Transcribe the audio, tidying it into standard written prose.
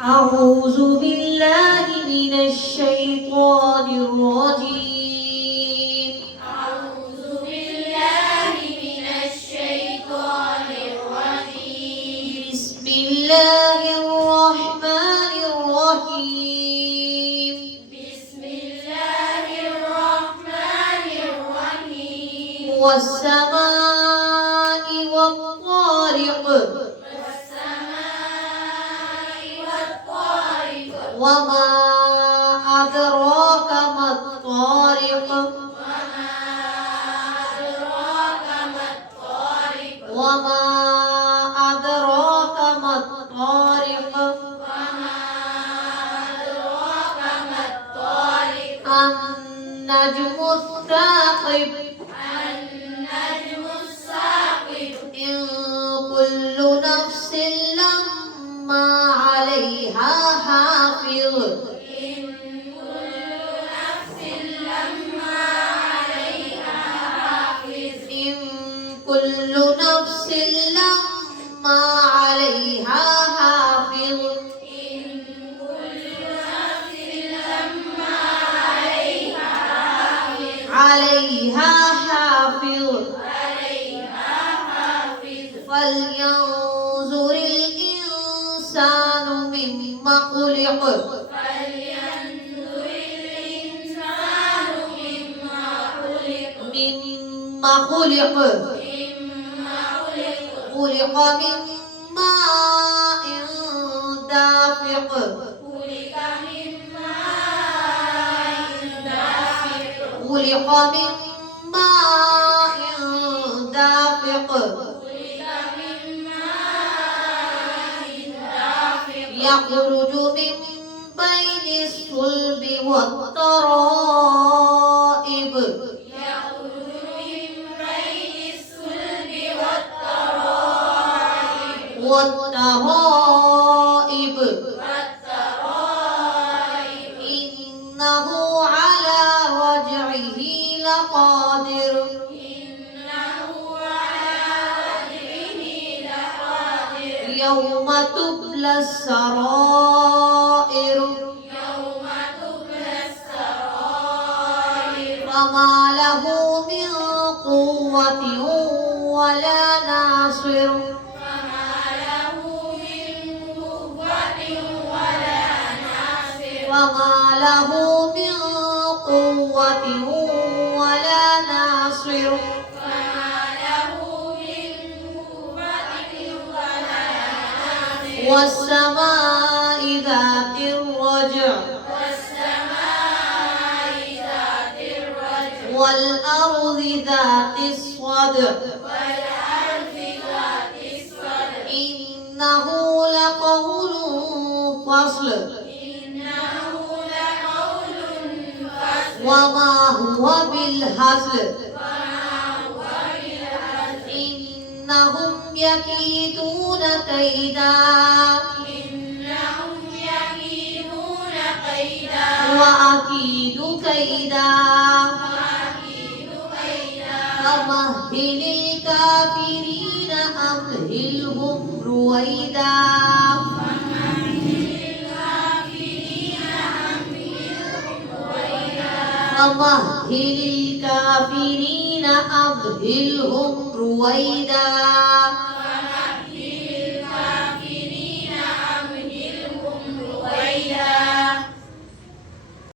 أعوذ بالله من الشيطان الرجيم. أعوذ بالله من الشيطان الرجيم. بسم الله الرحمن الرحيم. بسم الله الرحمن الرحيم. والسماء والطارق والسماء والطارق وما أدراك ما الطارق وما أدراك ما الطارق وما أدراك ما الطارق وما أدراك ما الطارق النجم الثاقب النجم الثاقب إن كل نفس لما عليها حافظ إن كل نفس لما عليها حافظ إن كل نفس لما عليها حافظ إن كل نفس لما عليها حافظ فلينظر الإنسان مما خلق فلينظر الإنسان مما خلق خلق من ماء دافق خلق من ماء دافق يخرج من بين الصلب والترائب إنه على رجعه لقادر يوم تبلى السرائر فما له من قوة ولا ناصر فما له من قوة ولا ناصر والسماء ذات الرجع والأرض ذات الصدع إنه لقول فصل وما هو بالهزل إنهم يكيدون كيدا وأكيد كيدا فمهل الكافرين أمهلهم رويدا فمهل الكافرين أمهلهم رويدا